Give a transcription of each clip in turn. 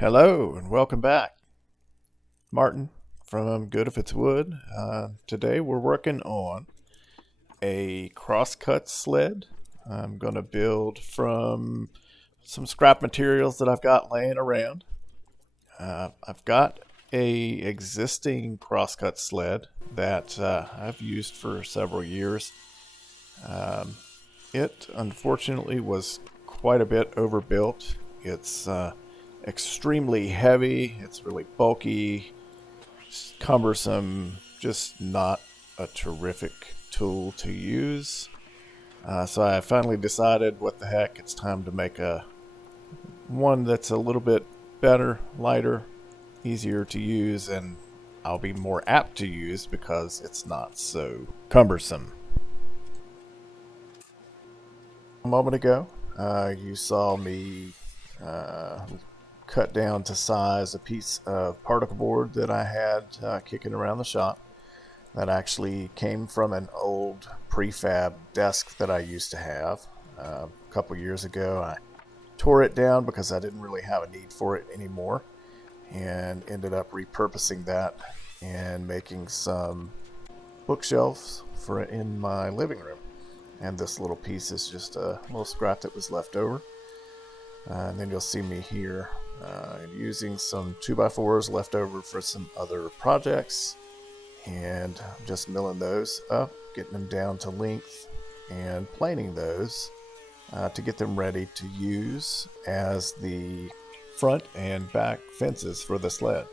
Hello and welcome back. Martin from Good If It's Wood. Today we're working on a crosscut sled. I'm going to build from some scrap materials that I've got laying around. I've got a existing crosscut sled that I've used for several years. It unfortunately was quite a bit overbuilt. It's extremely heavy, it's really bulky, it's cumbersome, just not a terrific tool to use. So I finally decided, what the heck, it's time to make one that's a little bit better, lighter, easier to use, and I'll be more apt to use because it's not so cumbersome. A moment ago, you saw me cut down to size a piece of particle board that I had kicking around the shop. That actually came from an old prefab desk that I used to have. A couple years ago, I tore it down because I didn't really have a need for it anymore, and ended up repurposing that and making some bookshelves for in my living room. And this little piece is just a little scrap that was left over. And then you'll see me here using some 2x4s left over for some other projects, and I'm just milling those up, getting them down to length, and planing those to get them ready to use as the front and back fences for the sled.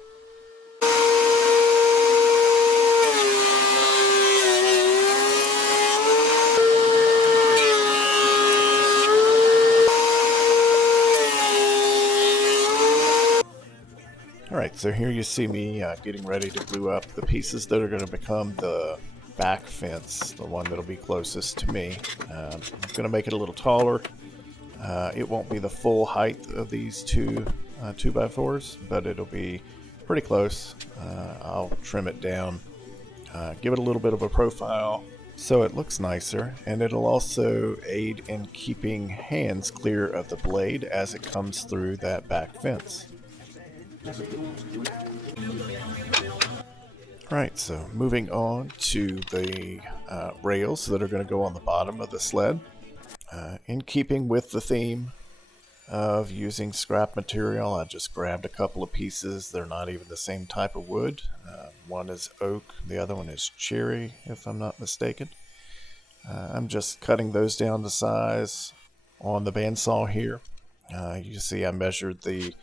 Alright, so here you see me getting ready to glue up the pieces that are going to become the back fence, the one that'll be closest to me. I'm going to make it a little taller. It won't be the full height of these two 2x4s, but it'll be pretty close. I'll trim it down, give it a little bit of a profile so it looks nicer, and it'll also aid in keeping hands clear of the blade as it comes through that back fence. Alright, so moving on to the rails that are going to go on the bottom of the sled. In keeping with the theme of using scrap material, I just grabbed a couple of pieces. They're not even the same type of wood. One is oak, the other one is cherry, if I'm not mistaken. I'm just cutting those down to size on the bandsaw here. You see I measured the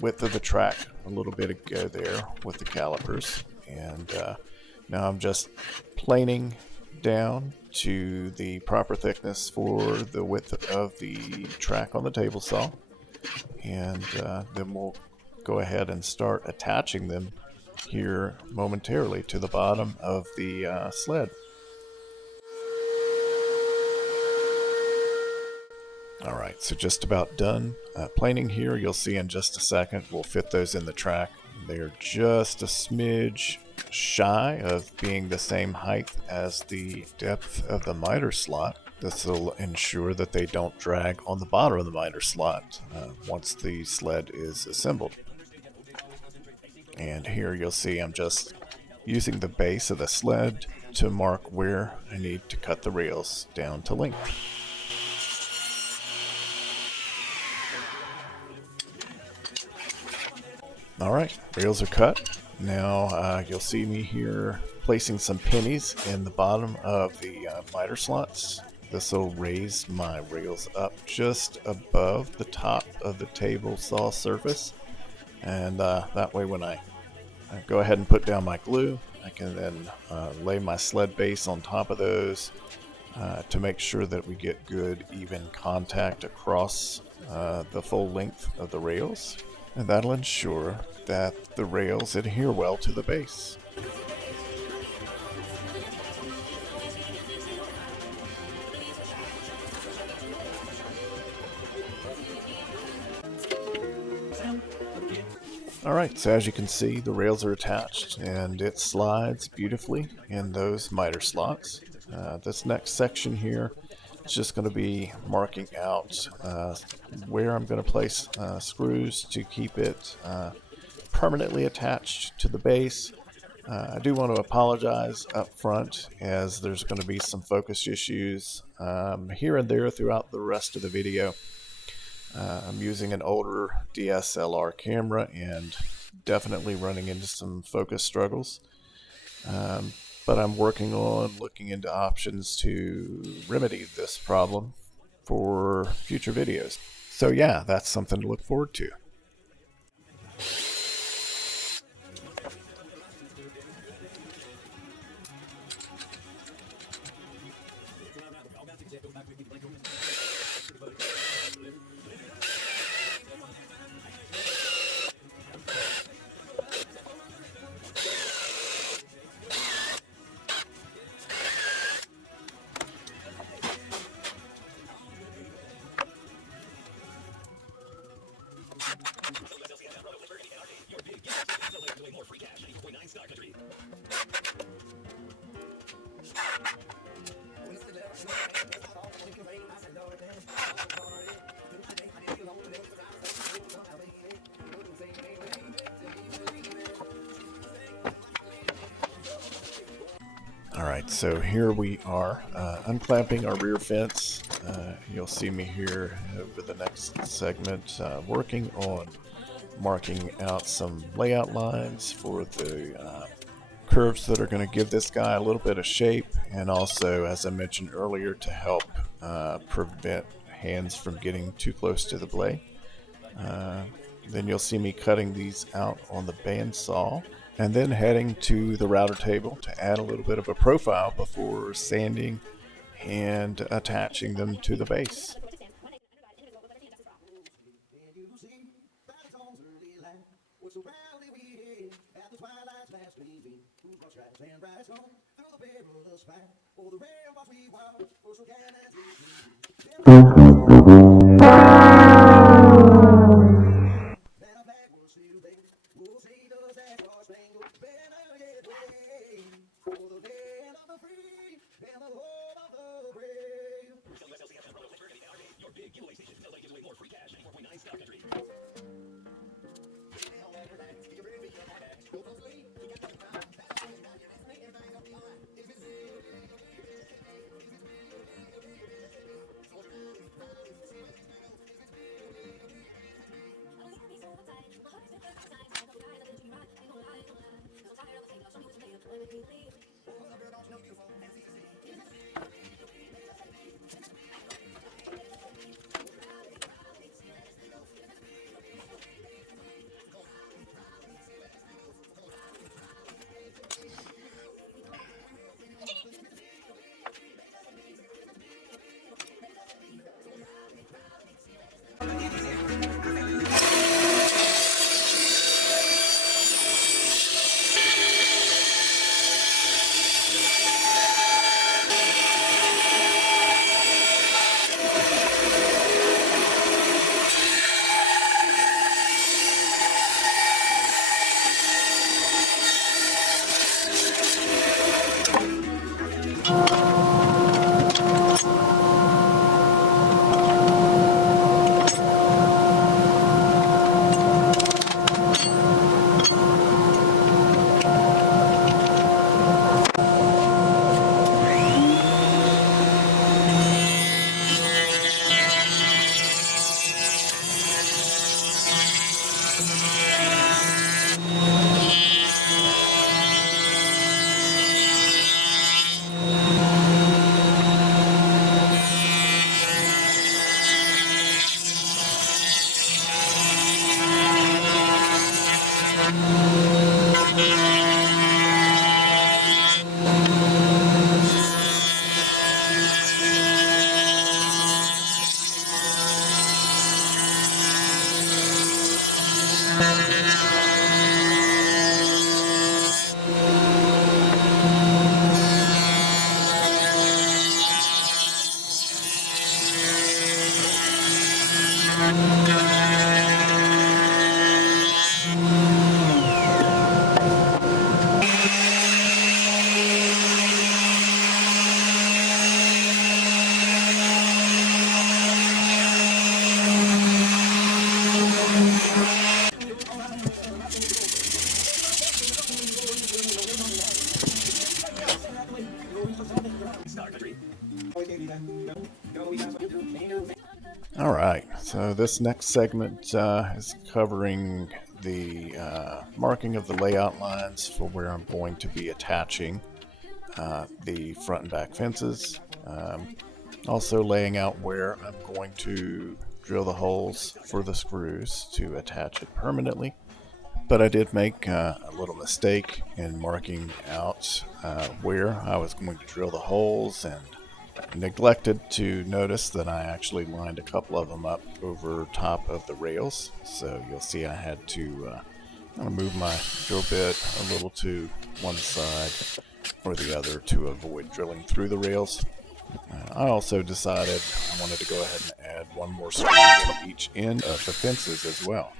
width of the track a little bit ago there with the calipers, and now I'm just planing down to the proper thickness for the width of the track on the table saw, and then we'll go ahead and start attaching them here momentarily to the bottom of the sled. Alright, so just about done planing here. You'll see in just a second we'll fit those in the track. They're just a smidge shy of being the same height as the depth of the miter slot. This will ensure that they don't drag on the bottom of the miter slot once the sled is assembled. And here you'll see I'm just using the base of the sled to mark where I need to cut the rails down to length. Alright, rails are cut. Now you'll see me here placing some pennies in the bottom of the miter slots. This will raise my rails up just above the top of the table saw surface, and that way when I go ahead and put down my glue, I can then lay my sled base on top of those to make sure that we get good even contact across the full length of the rails. And that'll ensure that the rails adhere well to the base. Alright, so as you can see, the rails are attached and it slides beautifully in those miter slots. This next section here, It's just going to be marking out where I'm going to place screws to keep it permanently attached to the base. I do want to apologize up front, as there's going to be some focus issues here and there throughout the rest of the video. I'm using an older DSLR camera and definitely running into some focus struggles. But I'm working on looking into options to remedy this problem for future videos. So yeah, that's something to look forward to. Alright, so here we are unclamping our rear fence. You'll see me here over the next segment working on marking out some layout lines for the curves that are going to give this guy a little bit of shape, and also, as I mentioned earlier, to help prevent hands from getting too close to the blade. Then you'll see me cutting these out on the bandsaw, and then heading to the router table to add a little bit of a profile before sanding and attaching them to the base. This next segment is covering the marking of the layout lines for where I'm going to be attaching the front and back fences. Also laying out where I'm going to drill the holes for the screws to attach it permanently. But I did make a little mistake in marking out where I was going to drill the holes, and neglected to notice that I actually lined a couple of them up over top of the rails. So you'll see I had to kind of move my drill bit a little to one side or the other to avoid drilling through the rails. I also decided I wanted to go ahead and add one more screw to each end of the fences as well.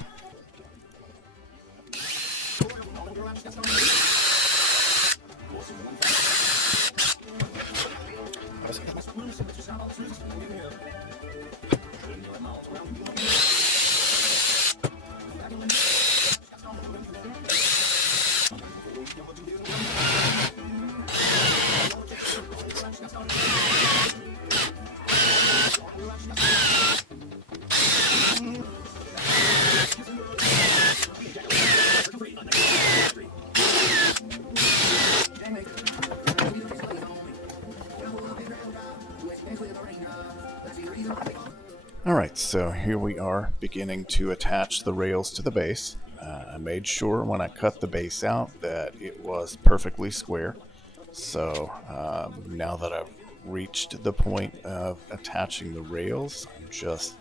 Alright, so here we are beginning to attach the rails to the base. I made sure when I cut the base out that it was perfectly square. So now that I've reached the point of attaching the rails, I'm just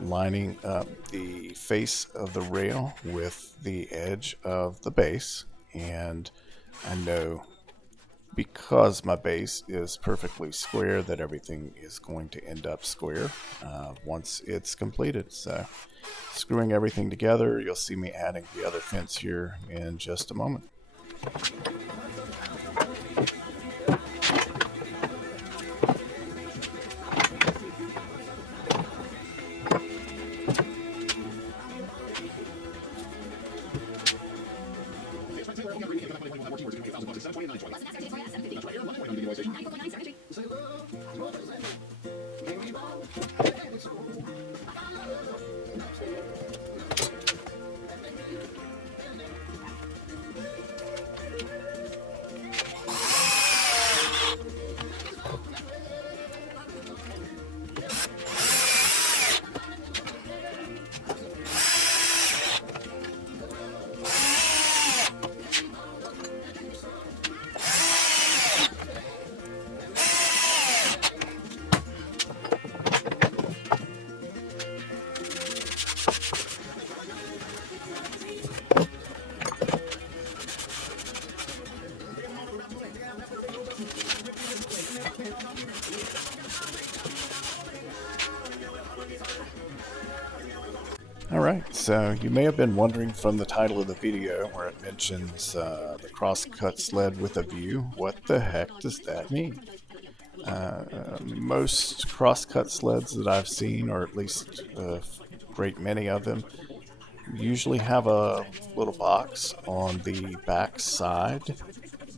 lining up the face of the rail with the edge of the base. And I know because my base is perfectly square that everything is going to end up square once it's completed. So screwing everything together, you'll see me adding the other fence here in just a moment. Alright, so you may have been wondering from the title of the video where it mentions the Crosscut Sled with a view, what the heck does that mean? Most crosscut sleds that I've seen, or at least a great many of them, usually have a little box on the back side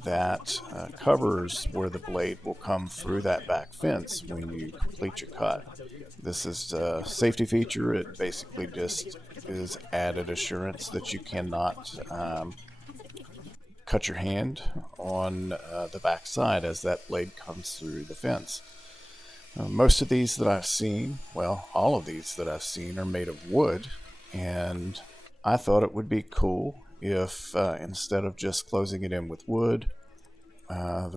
that covers where the blade will come through that back fence when you complete your cut. This is a safety feature. It basically just is added assurance that you cannot cut your hand on the back side as that blade comes through the fence. Most of these that I've seen, well, all of these that I've seen are made of wood, and I thought it would be cool if instead of just closing it in with wood,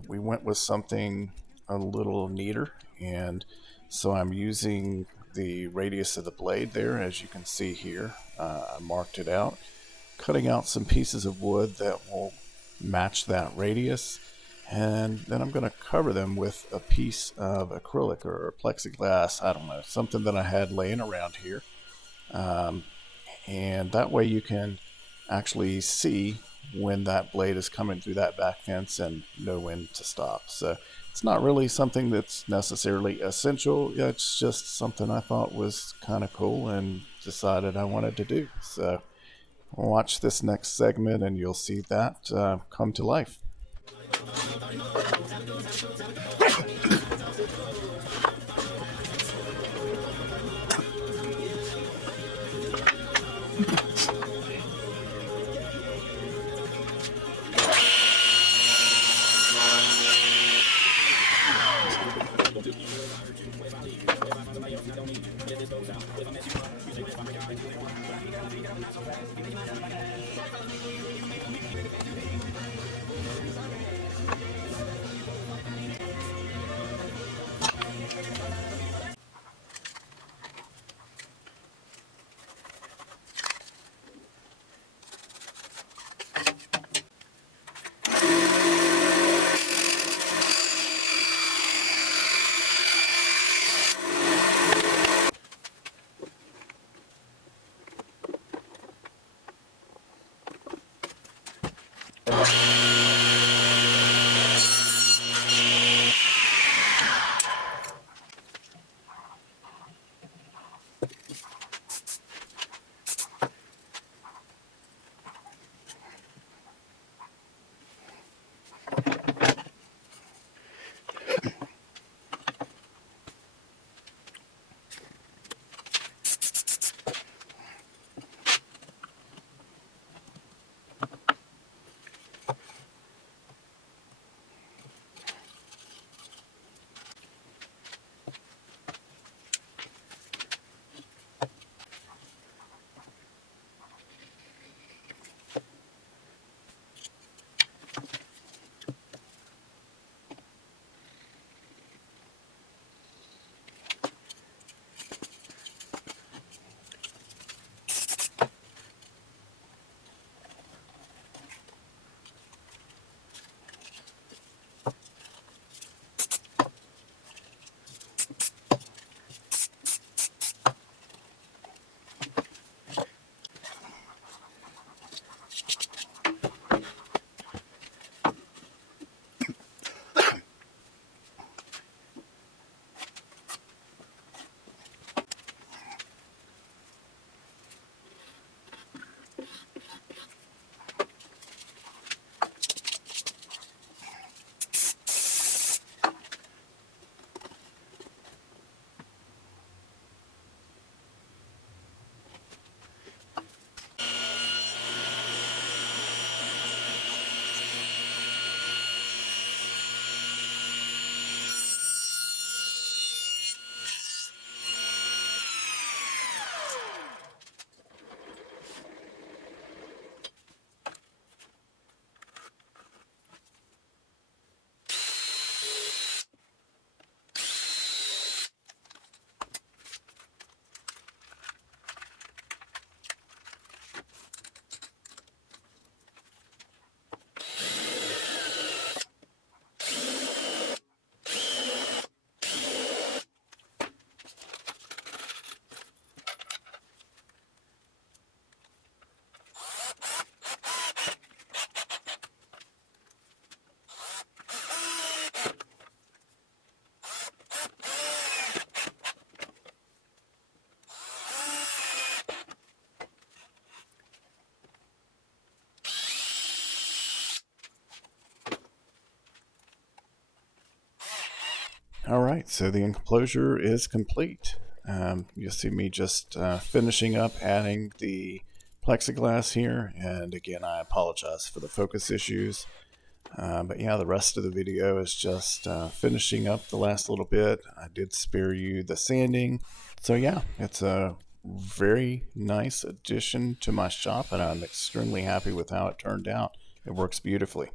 we went with something a little neater. And so I'm using the radius of the blade there, as you can see here. I marked it out, cutting out some pieces of wood that will match that radius, and then I'm going to cover them with a piece of acrylic or plexiglass, I don't know, something that I had laying around here. And that way you can actually see when that blade is coming through that back fence and know when to stop. So it's not really something that's necessarily essential. It's just something I thought was kind of cool and decided I wanted to do. So watch this next segment and you'll see that come to life. All right, so the enclosure is complete. You'll see me just finishing up adding the plexiglass here, and again, I apologize for the focus issues. But yeah, the rest of the video is just finishing up the last little bit. I did spare you the sanding. So yeah, it's a very nice addition to my shop, and I'm extremely happy with how it turned out. It works beautifully.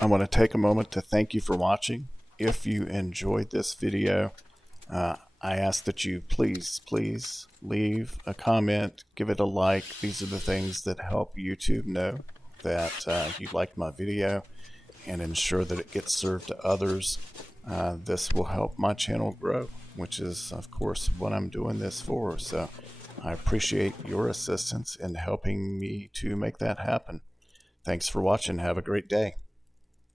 I want to take a moment to thank you for watching. If you enjoyed this video, I ask that you please leave a comment, give it a like. These are the things that help YouTube know that you liked my video and ensure that it gets served to others. This will help my channel grow, which is, of course, what I'm doing this for. So I appreciate your assistance in helping me to make that happen. Thanks for watching. Have a great day.